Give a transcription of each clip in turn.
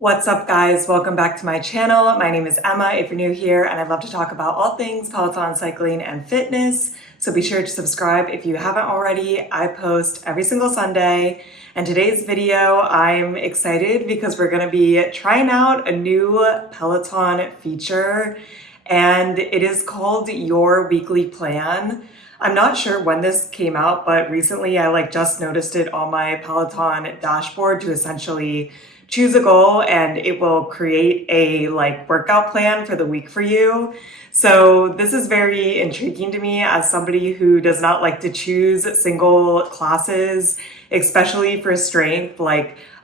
What's up, guys? Welcome back to my channel. My name is Emma if you're new here, and I love to talk about all things Peloton cycling and fitness. So be sure to subscribe if you haven't already. I post every single Sunday. And today's video, I'm excited because we're gonna be trying out a new Peloton feature, and it is called Your Weekly Plan. I'm not sure when this came out, but recently I just noticed it on my Peloton dashboard to essentially choose a goal and it will create a workout plan for the week for you. So this is very intriguing to me as somebody who does not like to choose single classes, especially for strength.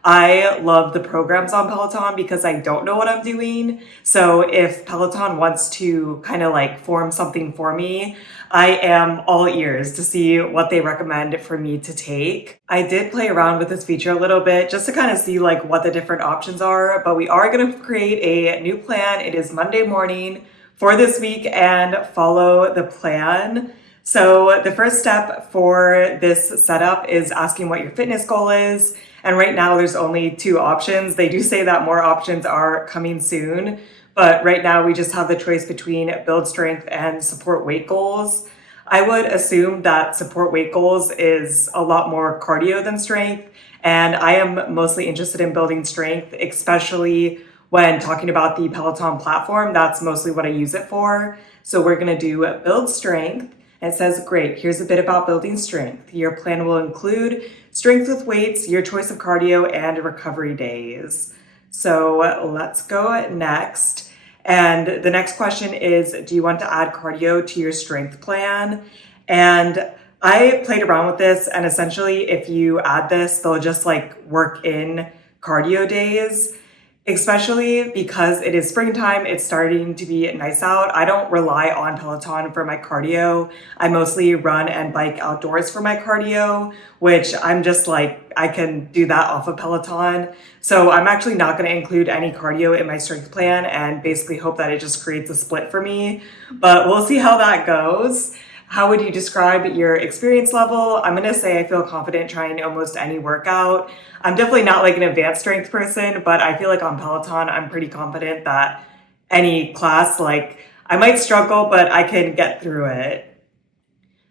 I love the programs on Peloton because I don't know what I'm doing. So if Peloton wants to kind of form something for me, I am all ears to see what they recommend for me to take. I did play around with this feature a little bit just to kind of see what the different options are, but we are going to create a new plan. It is Monday morning for this week and follow the plan. So the first step for this setup is asking what your fitness goal is. And right now there's only two options. They do say that more options are coming soon, but right now we just have the choice between build strength and support weight goals. I would assume that support weight goals is a lot more cardio than strength, and I am mostly interested in building strength, especially when talking about the Peloton platform. That's mostly what I use it for. So we're gonna do build strength. And it says, great, here's a bit about building strength. Your plan will include strength with weights, your choice of cardio, and recovery days. So let's go next. And the next question is, do you want to add cardio to your strength plan? And I played around with this, and essentially if you add this, they'll just work in cardio days. Especially because it is springtime, it's starting to be nice out. I don't rely on Peloton for my cardio. I mostly run and bike outdoors for my cardio, which I'm just I can do that off of Peloton. So I'm actually not gonna include any cardio in my strength plan and basically hope that it just creates a split for me. But we'll see how that goes. How would you describe your experience level? I'm gonna say I feel confident trying almost any workout. I'm definitely not an advanced strength person, but I feel on Peloton, I'm pretty confident that any class, I might struggle, but I can get through it.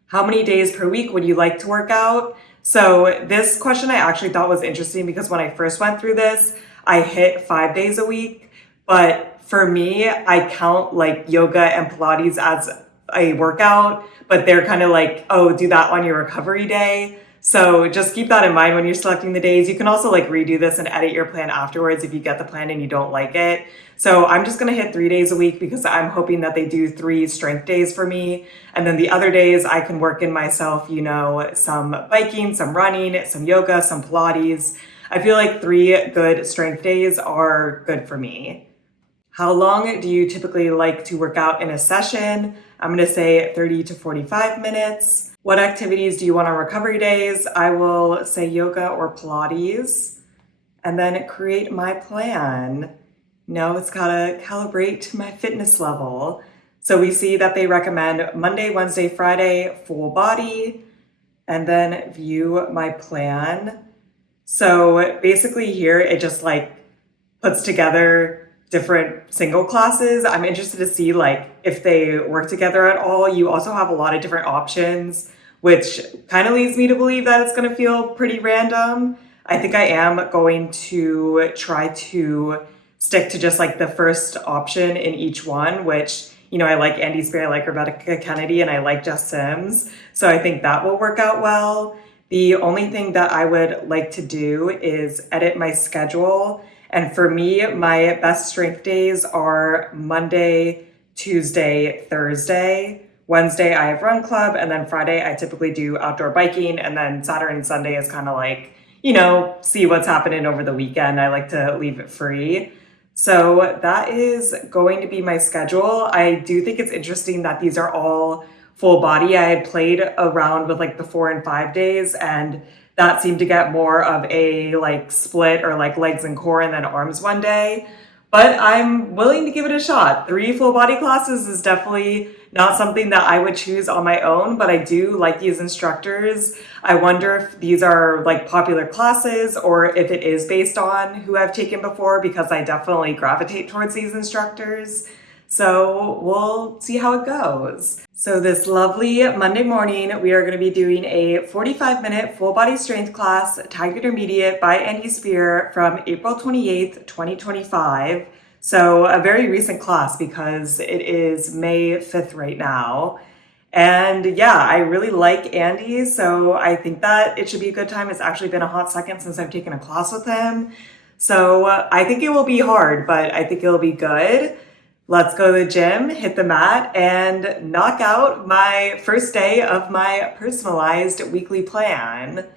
How many days per week would you like to work out? So this question I actually thought was interesting because when I first went through this, I hit 5 days a week. But for me, I count yoga and Pilates as a workout, but they're kind of oh, do that on your recovery day. So just keep that in mind when you're selecting the days. You can also redo this and edit your plan afterwards if you get the plan and you don't like it. So I'm just gonna hit 3 days a week because I'm hoping that they do 3 strength days for me. And then the other days I can work in myself, some biking, some running, some yoga, some Pilates. I feel 3 good strength days are good for me. How long do you typically like to work out in a session? I'm gonna say 30 to 45 minutes. What activities do you want on recovery days? I will say yoga or Pilates, and then create my plan. It's gotta calibrate to my fitness level. So we see that they recommend Monday, Wednesday, Friday, full body, and then view my plan. So basically here, it just puts together different single classes. I'm interested to see if they work together at all. You also have a lot of different options, which kind of leads me to believe that it's going to feel pretty random. I think I am going to try to stick to just the first option in each one, which, I like Andy Spear, I like Rebecca Kennedy, and I like Jess Sims. So I think that will work out well. The only thing that I would like to do is edit my schedule. And for me, my best strength days are Monday, Tuesday, Thursday. Wednesday, I have run club. And then Friday, I typically do outdoor biking. And then Saturday and Sunday is kind of see what's happening over the weekend. I like to leave it free. So that is going to be my schedule. I do think it's interesting that these are all full body. I had played around with the 4 and 5 days, and that seemed to get more of a split or legs and core and then arms one day. But I'm willing to give it a shot. 3 full body classes is definitely Not something that I would choose on my own, but I do like these instructors. I wonder if these are like popular classes or if it is based on who I've taken before, because I definitely gravitate towards these instructors. So we'll see how it goes. So this lovely Monday morning, we are going to be doing a 45-minute full body strength class, Tiger Intermediate by Andy Spear from April 28th, 2025. So a very recent class because it is May 5th right now. And yeah, I really like Andy, so I think that it should be a good time. It's actually been a hot second since I've taken a class with him. So I think it will be hard, but I think it'll be good. Let's go to the gym, hit the mat, and knock out my first day of my personalized weekly plan.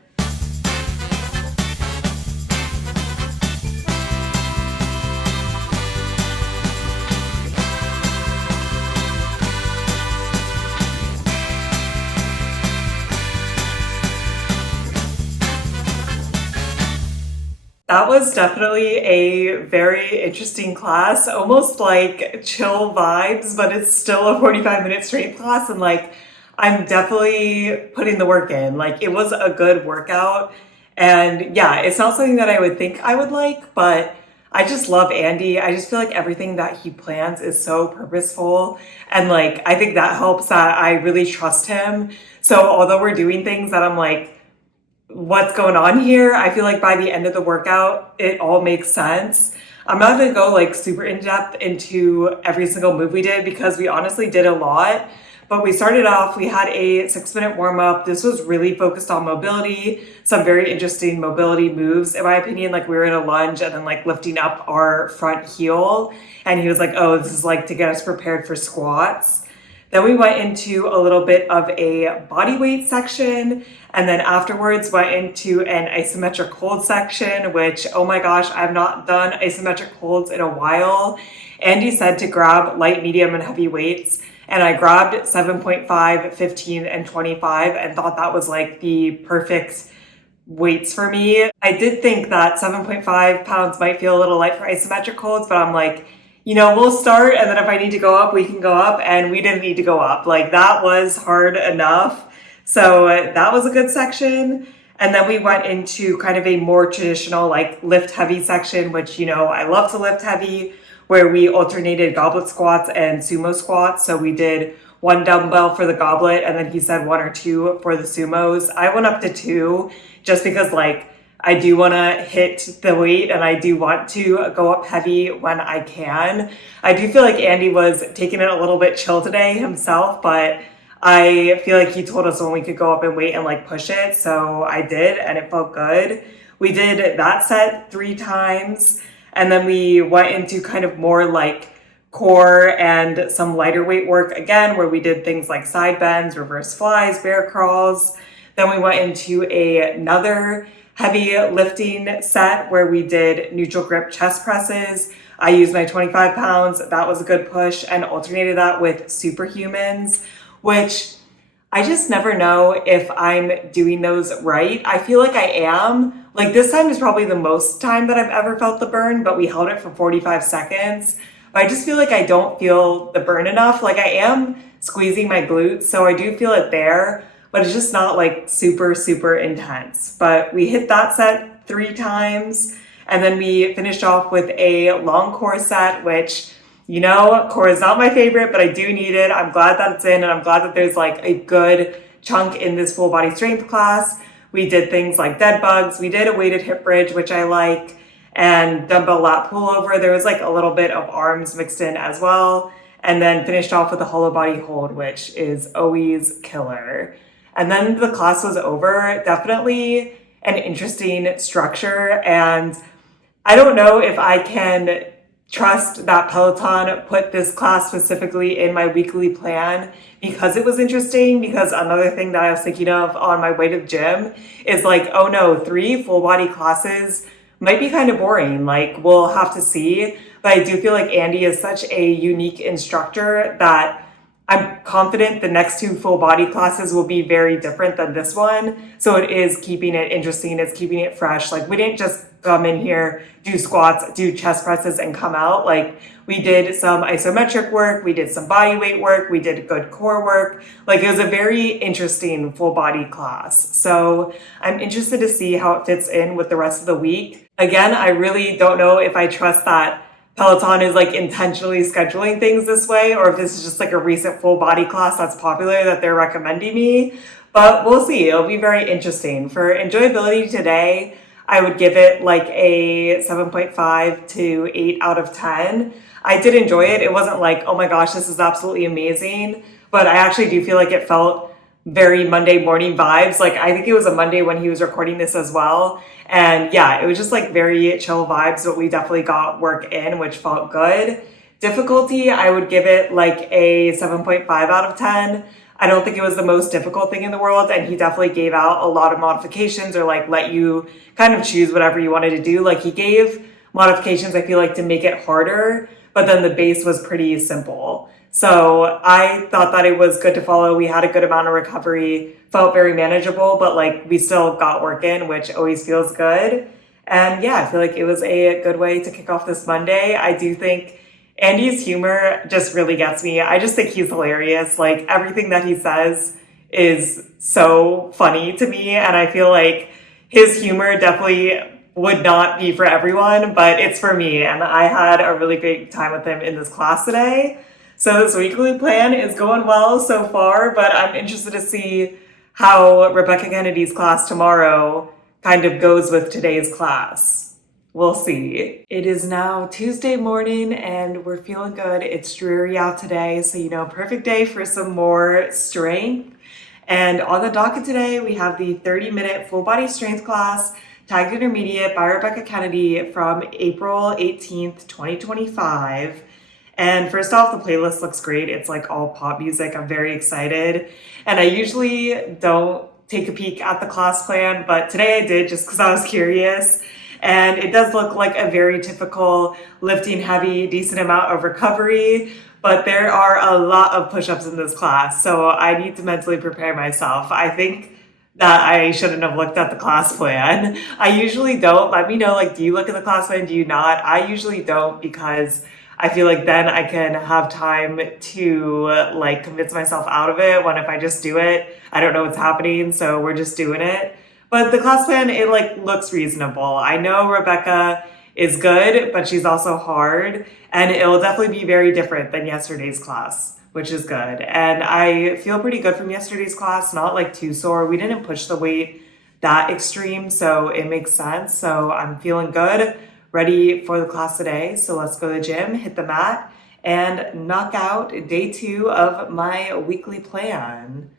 That was definitely a very interesting class, almost like chill vibes, but it's still a 45-minute strength class. And like, I'm definitely putting the work in. Like, it was a good workout. And yeah, it's not something that I would think I would like, but I just love Andy. I just feel like everything that he plans is so purposeful. And like, I think that helps that I really trust him. So although we're doing things that I'm like, what's going on here? I feel like by the end of the workout, it all makes sense. I'm not going to go like super in depth into every single move we did because we honestly did a lot. But we started off, we had a 6-minute warm up. This was really focused on mobility, some very interesting mobility moves, in my opinion. Like we were in a lunge and then like lifting up our front heel. And he was like, oh, this is like to get us prepared for squats. Then we went into a little bit of a body weight section, and then afterwards went into an isometric hold section, which, oh my gosh, I've not done isometric holds in a while. Andy said to grab light, medium, and heavy weights, and I grabbed 7.5, 15, and 25 and thought that was like the perfect weights for me. I did think that 7.5 pounds might feel a little light for isometric holds, but I'm like, you know, we'll start, and then if I need to go up, we can go up, and we didn't need to go up. Like, that was hard enough. So that was a good section. And then we went into kind of a more traditional, like, lift heavy section, which, you know, I love to lift heavy, where we alternated goblet squats and sumo squats. So we did one dumbbell for the goblet, and then he said 1 or 2 for the sumos. I went up to 2 just because, like, I do want to hit the weight and I do want to go up heavy when I can. I do feel like Andy was taking it a little bit chill today himself, but I feel like he told us when we could go up and weight and like push it. So I did, and it felt good. We did that set 3 times, and then we went into kind of more like core and some lighter weight work again, where we did things like side bends, reverse flies, bear crawls. Then we went into another heavy lifting set where we did neutral grip chest presses. I used my 25 pounds. That was a good push, and alternated that with superhumans, which I just never know if I'm doing those right. I feel like I am. Like this time is probably the most time that I've ever felt the burn, but we held it for 45 seconds. But I just feel like I don't feel the burn enough. Like I am squeezing my glutes, so I do feel it there, but it's just not like super, super intense. But we hit that set 3 times, and then we finished off with a long core set, which, you know, core is not my favorite, but I do need it. I'm glad that it's in, and I'm glad that there's like a good chunk in this full body strength class. We did things like dead bugs. We did a weighted hip bridge, which I like, and dumbbell lat pullover. There was like a little bit of arms mixed in as well. And then finished off with a hollow body hold, which is always killer. And then the class was over. Definitely an interesting structure. And I don't know if I can trust that Peloton put this class specifically in my weekly plan because it was interesting. Because another thing that I was thinking of on my way to the gym is like, oh no, 3 full body classes might be kind of boring. Like we'll have to see. But I do feel like Andy is such a unique instructor that I'm confident the next 2 full body classes will be very different than this one. So it is keeping it interesting. It's keeping it fresh. Like we didn't just come in here, do squats, do chest presses, and come out. Like, we did some isometric work, we did some body weight work, we did good core work. Like, it was a very interesting full body class. So I'm interested to see how it fits in with the rest of the week. Again, I really don't know if I trust that Peloton is like intentionally scheduling things this way, or if this is just like a recent full body class that's popular that they're recommending me. But we'll see. It'll be very interesting. For enjoyability today, I would give it like a 7.5 to 8 out of 10. I did enjoy it. It wasn't like, oh my gosh, this is absolutely amazing. But I actually do feel like it felt very Monday morning vibes. Like, I think it was a Monday when he was recording this as well. And yeah, it was just like very chill vibes, but we definitely got work in, which felt good. Difficulty, I would give it like a 7.5 out of 10. I don't think it was the most difficult thing in the world, and he definitely gave out a lot of modifications, or like let you kind of choose whatever you wanted to do. Like, he gave modifications, I feel like, to make it harder, but then the base was pretty simple. So I thought that it was good to follow. We had a good amount of recovery, felt very manageable, but like we still got work in, which always feels good. And yeah, I feel like it was a good way to kick off this Monday. I do think Andy's humor just really gets me. I just think he's hilarious. Like, everything that he says is so funny to me. And I feel like his humor definitely would not be for everyone, but it's for me. And I had a really great time with him in this class today. So this weekly plan is going well so far, but I'm interested to see how Rebecca Kennedy's class tomorrow kind of goes with today's class. We'll see. It is now Tuesday morning and we're feeling good. It's dreary out today, so perfect day for some more strength. And on the docket today, we have the 30-minute full body strength class, tagged intermediate by Rebecca Kennedy from April 18th, 2025. And first off, the playlist looks great. It's like all pop music. I'm very excited. And I usually don't take a peek at the class plan, but today I did just because I was curious. And it does look like a very typical lifting heavy, decent amount of recovery, but there are a lot of push-ups in this class. So I need to mentally prepare myself. I think that I shouldn't have looked at the class plan. I usually don't. Let me know, like, do you look at the class plan? Do you not? I usually don't, because I feel like then I can have time to like convince myself out of it, when if I just do it, I don't know what's happening, so we're just doing it. But the class plan, it like looks reasonable. I know Rebecca is good, but she's also hard, and it'll definitely be very different than yesterday's class, which is good. And I feel pretty good from yesterday's class, not like too sore. We didn't push the weight that extreme, so it makes sense. So I'm feeling good, ready for the class today. So let's go to the gym, hit the mat, and knock out day 2 of my weekly plan.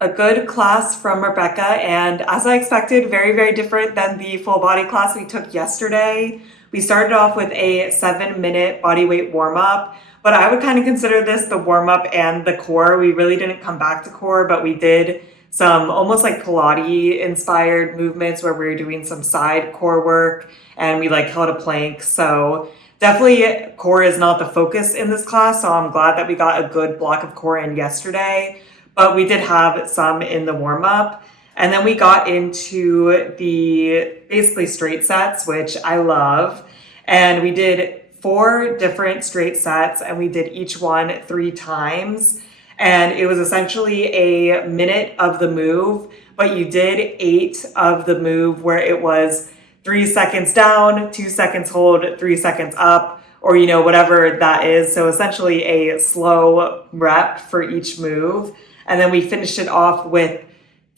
A good class from Rebecca, and as I expected, very, very different than the full body class we took yesterday. We started off with a 7-minute body weight warm-up, but I would kind of consider this the warm-up and the core. We really didn't come back to core, but we did some almost like Pilates inspired movements where we were doing some side core work, and we like held a plank. So definitely core is not the focus in this class, so I'm glad that we got a good block of core in yesterday. But we did have some in the warm-up. And then we got into the basically straight sets, which I love. And we did 4 different straight sets, and we did each one 3 times. And it was essentially a minute of the move, but you did 8 of the move where it was 3 seconds down, 2 seconds hold, 3 seconds up, or whatever that is. So essentially a slow rep for each move. And then we finished it off with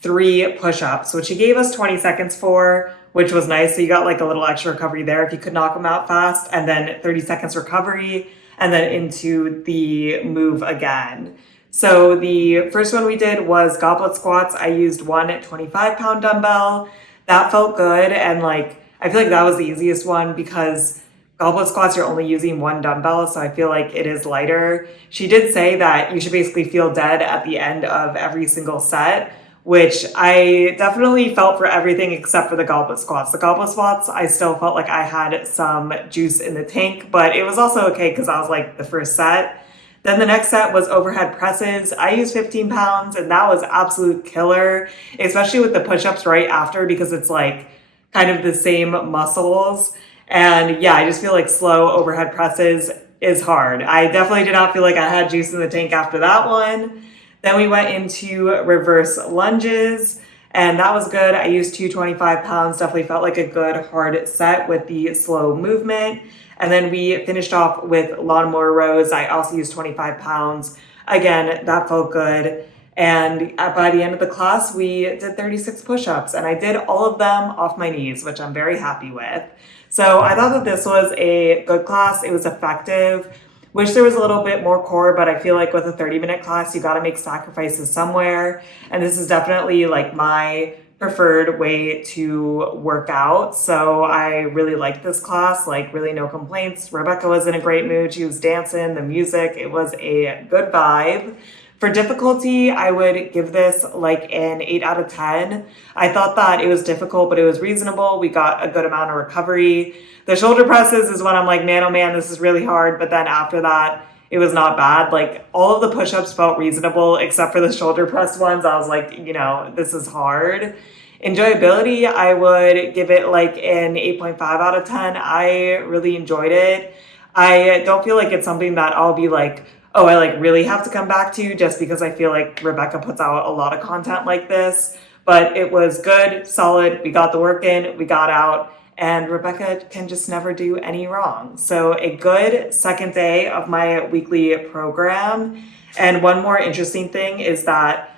3 push-ups, which he gave us 20 seconds for, which was nice. So you got like a little extra recovery there if you could knock them out fast, and then 30 seconds recovery, and then into the move again. So the first one we did was goblet squats. I used one 25-pound dumbbell. That felt good. And like, I feel like that was the easiest one because goblet squats, you're only using one dumbbell, so I feel like it is lighter. She did say that you should basically feel dead at the end of every single set, which I definitely felt for everything except for the goblet squats. The goblet squats, I still felt like I had some juice in the tank, but it was also okay because I was like the first set. Then the next set was overhead presses. I used 15 pounds and that was absolute killer, especially with the push-ups right after because it's like kind of the same muscles. And yeah, I just feel like slow overhead presses is hard. I definitely did not feel like I had juice in the tank after that one. Then we went into reverse lunges, and that was good. I used 225 pounds, definitely felt like a good hard set with the slow movement. And then we finished off with lawnmower rows. I also used 25 pounds. Again, that felt good. And by the end of the class, we did 36 push-ups, and I did all of them off my knees, which I'm very happy with. So I thought that this was a good class. It was effective. Wish there was a little bit more core, but I feel like with a 30-minute class, you got to make sacrifices somewhere. And this is definitely like my preferred way to work out. So I really liked this class, like really no complaints. Rebecca was in a great mood. She was dancing, the music, it was a good vibe. For difficulty, I would give this like an 8 out of 10. I thought that it was difficult, but it was reasonable. We got a good amount of recovery. The shoulder presses is when I'm like, man, oh man, this is really hard. But then after that, it was not bad. Like all of the push-ups felt reasonable except for the shoulder press ones. I was like, this is hard. Enjoyability, I would give it like an 8.5 out of 10. I really enjoyed it. I don't feel like it's something that I'll be like, oh, I like really have to come back to just because I feel like Rebecca puts out a lot of content like this. But it was good, solid. We got the work in, we got out, and Rebecca can just never do any wrong. So a good second day of my weekly program. And one more interesting thing is that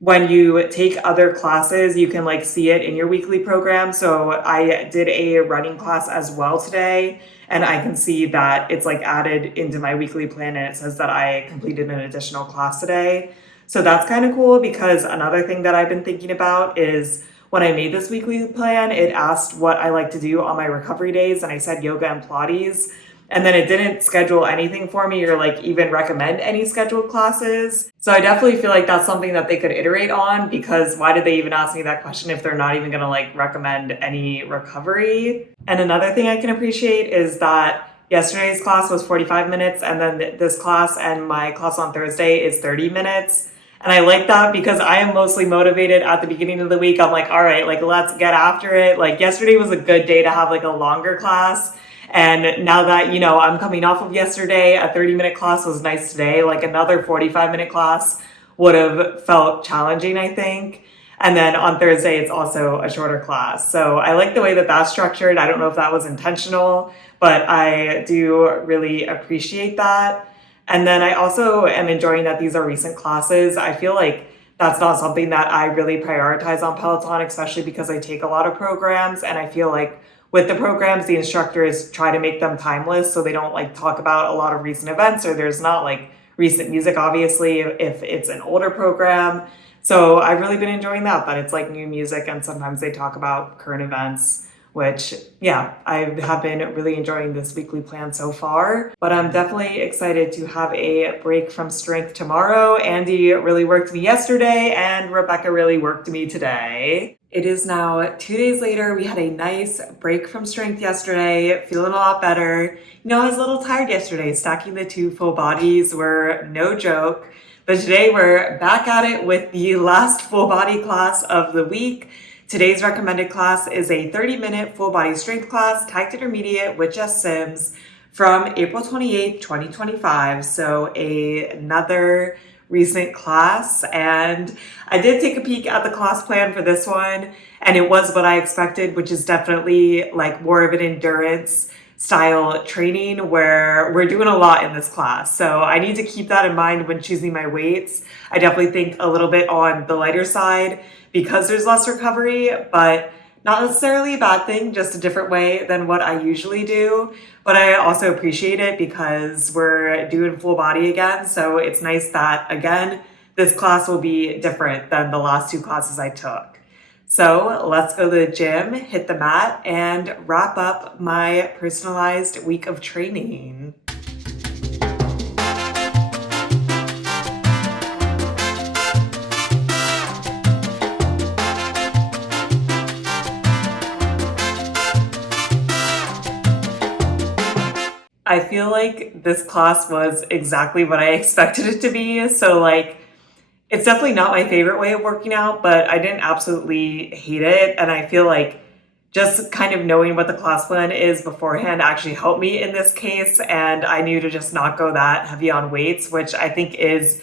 when you take other classes, you can like see it in your weekly program. So I did a running class as well today, and I can see that it's like added into my weekly plan and it says that I completed an additional class today. So that's kind of cool because another thing that I've been thinking about is when I made this weekly plan, it asked what I like to do on my recovery days, and I said yoga and Pilates. And then it didn't schedule anything for me or like even recommend any scheduled classes. So I definitely feel like that's something that they could iterate on, because why did they even ask me that question if they're not even going to like recommend any recovery? And another thing I can appreciate is that yesterday's class was 45 minutes and then this class and my class on Thursday is 30 minutes. And I like that because I am mostly motivated at the beginning of the week. I'm like, all right, like let's get after it. Like yesterday was a good day to have like a longer class. And now that, I'm coming off of yesterday, a 30-minute class was nice today. Like another 45-minute class would have felt challenging, I think. And then on Thursday, it's also a shorter class. So I like the way that that's structured. I don't know if that was intentional, but I do really appreciate that. And then I also am enjoying that these are recent classes. I feel like that's not something that I really prioritize on Peloton, especially because I take a lot of programs, and I feel like with the programs, the instructors try to make them timeless, so they don't like talk about a lot of recent events, or there's not like recent music, obviously, if it's an older program. So I've really been enjoying that it's like new music, and sometimes they talk about current events, which, yeah, I have been really enjoying this weekly plan so far. But I'm definitely excited to have a break from strength tomorrow. Andy really worked me yesterday, and Rebecca really worked me today. It is now 2 days later. We had a nice break from strength yesterday, feeling a lot better. I was a little tired yesterday. Stacking the 2 full bodies were no joke. But today we're back at it with the last full body class of the week. Today's recommended class is a 30-minute full body strength class, tagged intermediate with Jess Sims from April 28th, 2025. So another recent class, and I did take a peek at the class plan for this one, and it was what I expected, which is definitely like more of an endurance style training where we're doing a lot in this class. So I need to keep that in mind when choosing my weights. I definitely think a little bit on the lighter side because there's less recovery, but not necessarily a bad thing, just a different way than what I usually do. But I also appreciate it because we're doing full body again. So it's nice that, again, this class will be different than the last 2 classes I took. So let's go to the gym, hit the mat, and wrap up my personalized week of training. I feel like this class was exactly what I expected it to be. So like it's definitely not my favorite way of working out, but I didn't absolutely hate it. And I feel like just kind of knowing what the class plan is beforehand actually helped me in this case. And I knew to just not go that heavy on weights, which I think is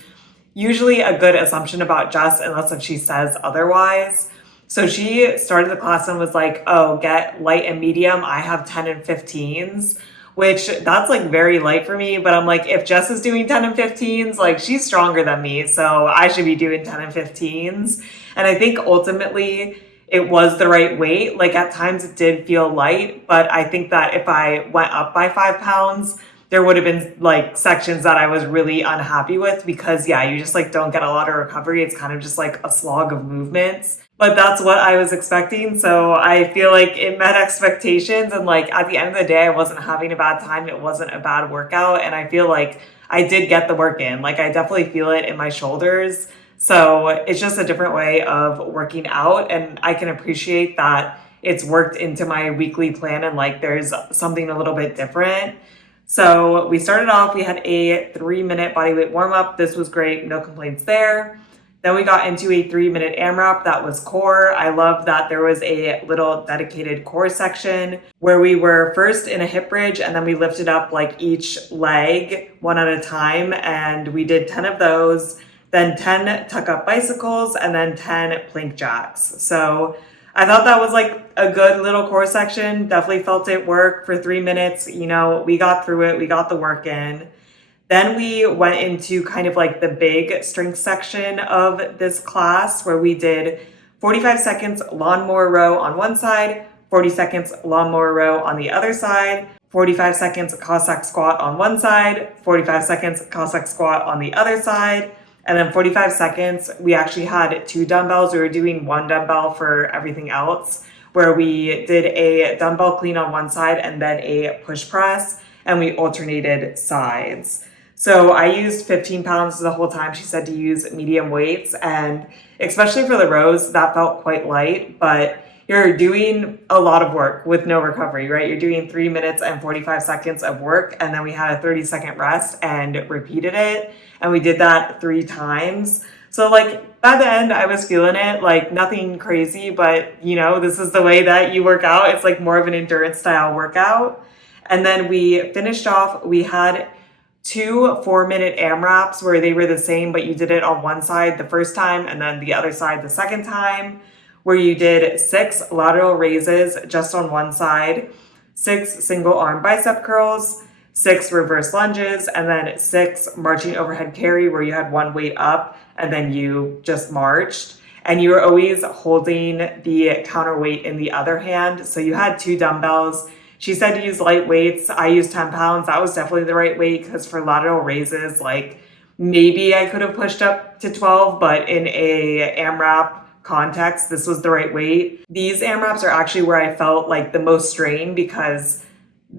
usually a good assumption about Jess, unless if she says otherwise. So she started the class and was like, oh, get light and medium. I have 10 and 15s, which that's like very light for me. But I'm like, if Jess is doing 10 and 15s, like she's stronger than me. So I should be doing 10 and 15s. And I think ultimately it was the right weight. Like at times it did feel light, but I think that if I went up by 5 pounds, there would have been like sections that I was really unhappy with because yeah, you just like don't get a lot of recovery. It's kind of just like a slog of movements. But that's what I was expecting. So I feel like it met expectations. And like at the end of the day, I wasn't having a bad time. It wasn't a bad workout. And I feel like I did get the work in. Like I definitely feel it in my shoulders. So it's just a different way of working out. And I can appreciate that it's worked into my weekly plan and like there's something a little bit different. So we started off, we had a 3-minute bodyweight warm up. This was great, no complaints there. Then we got into a 3-minute AMRAP that was core. I love that there was a little dedicated core section where we were first in a hip bridge and then we lifted up like each leg one at a time. And we did 10 of those, then 10 tuck up bicycles, and then 10 plank jacks. So I thought that was like a good little core section. Definitely felt it work for 3 minutes. You know, we got through it. We got the work in. Then we went into kind of like the big strength section of this class where we did 45 seconds lawnmower row on one side, 40 seconds lawnmower row on the other side, 45 seconds Cossack squat on one side, 45 seconds Cossack squat on the other side. And then 45 seconds, we actually had 2 dumbbells. We were doing 1 dumbbell for everything else, where we did a dumbbell clean on one side and then a push press, and we alternated sides. So I used 15 pounds the whole time. She said to use medium weights, and especially for the rows, that felt quite light, but you're doing a lot of work with no recovery, right? You're doing 3 minutes and 45 seconds of work, and then we had a 30-second rest and repeated it. And we did that 3 times. So like by the end, I was feeling it, like nothing crazy, but you know, this is the way that you work out. It's like more of an endurance style workout. And then we finished off, we had 2 4-minute AMRAPs where they were the same, but you did it on one side the first time and then the other side the second time, where you did 6 lateral raises just on one side, 6 single arm bicep curls, 6 reverse lunges, and then 6 marching overhead carry where you had 1 weight up and then you just marched. And you were always holding the counterweight in the other hand. So you had 2 dumbbells. She said to use light weights. I used 10 pounds. That was definitely the right weight because for lateral raises, like maybe I could have pushed up to 12, but in a AMRAP context, this was the right weight. These AMRAPs are actually where I felt like the most strain because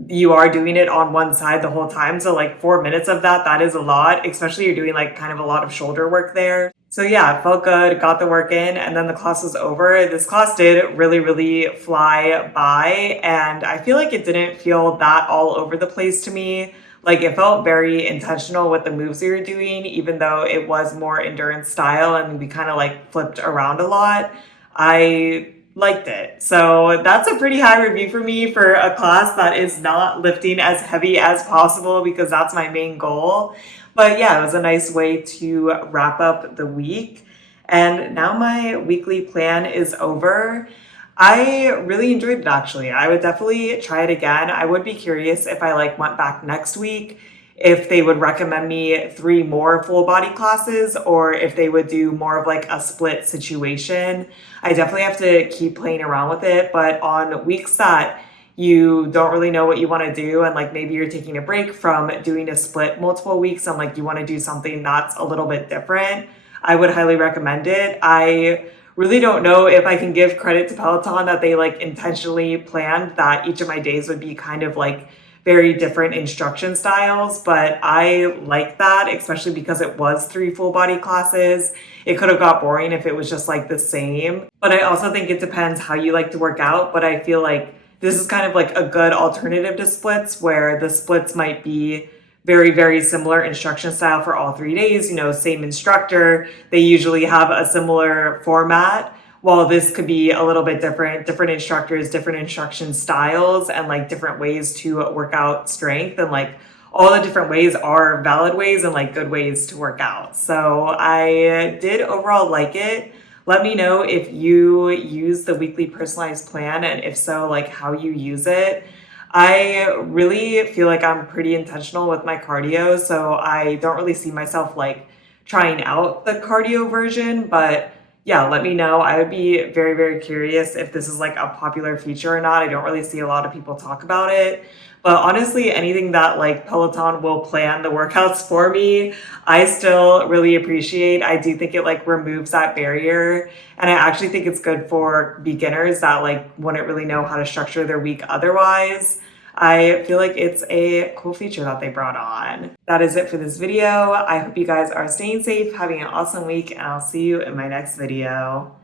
you are doing it on one side the whole time. So like 4 minutes of that is a lot, especially you're doing like kind of a lot of shoulder work there. So yeah, it felt good, got the work in, and then the class was over. This class did really fly by, and I feel like it didn't feel that all over the place to me. Like it felt very intentional with the moves we were doing, even though it was more endurance style and we kind of like flipped around a lot. I liked it. So that's a pretty high review for me for a class that is not lifting as heavy as possible because that's my main goal. But yeah, it was a nice way to wrap up the week. And now my weekly plan is over. I really enjoyed it actually. I would definitely try it again. I would be curious if I like went back next week, if they would recommend me 3 more full body classes or if they would do more of like a split situation. I definitely have to keep playing around with it, but on weeks that you don't really know what you want to do and like maybe you're taking a break from doing a split multiple weeks and like you want to do something that's a little bit different, I would highly recommend it. I really don't know if I can give credit to Peloton that they like intentionally planned that each of my days would be kind of like very different instruction styles, but I like that, especially because it was 3 full body classes. It could have got boring if it was just like the same. But I also think it depends how you like to work out. But I feel like this is kind of like a good alternative to splits, where the splits might be very, very similar instruction style for all 3 days, you know, same instructor. They usually have a similar format. While this could be a little bit different instructors, different instruction styles, and like different ways to work out strength, and like all the different ways are valid ways and like good ways to work out. So I did overall like it. Let me know if you use the weekly personalized plan, and if so, like how you use it. I really feel like I'm pretty intentional with my cardio, so I don't really see myself like trying out the cardio version, but yeah, let me know. I would be very, very curious if this is like a popular feature or not. I don't really see a lot of people talk about it. But honestly, anything that like Peloton will plan the workouts for me, I still really appreciate. I do think it like removes that barrier. And I actually think it's good for beginners that like wouldn't really know how to structure their week otherwise. I feel like it's a cool feature that they brought on. That is it for this video. I hope you guys are staying safe, having an awesome week, and I'll see you in my next video.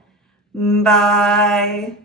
Bye.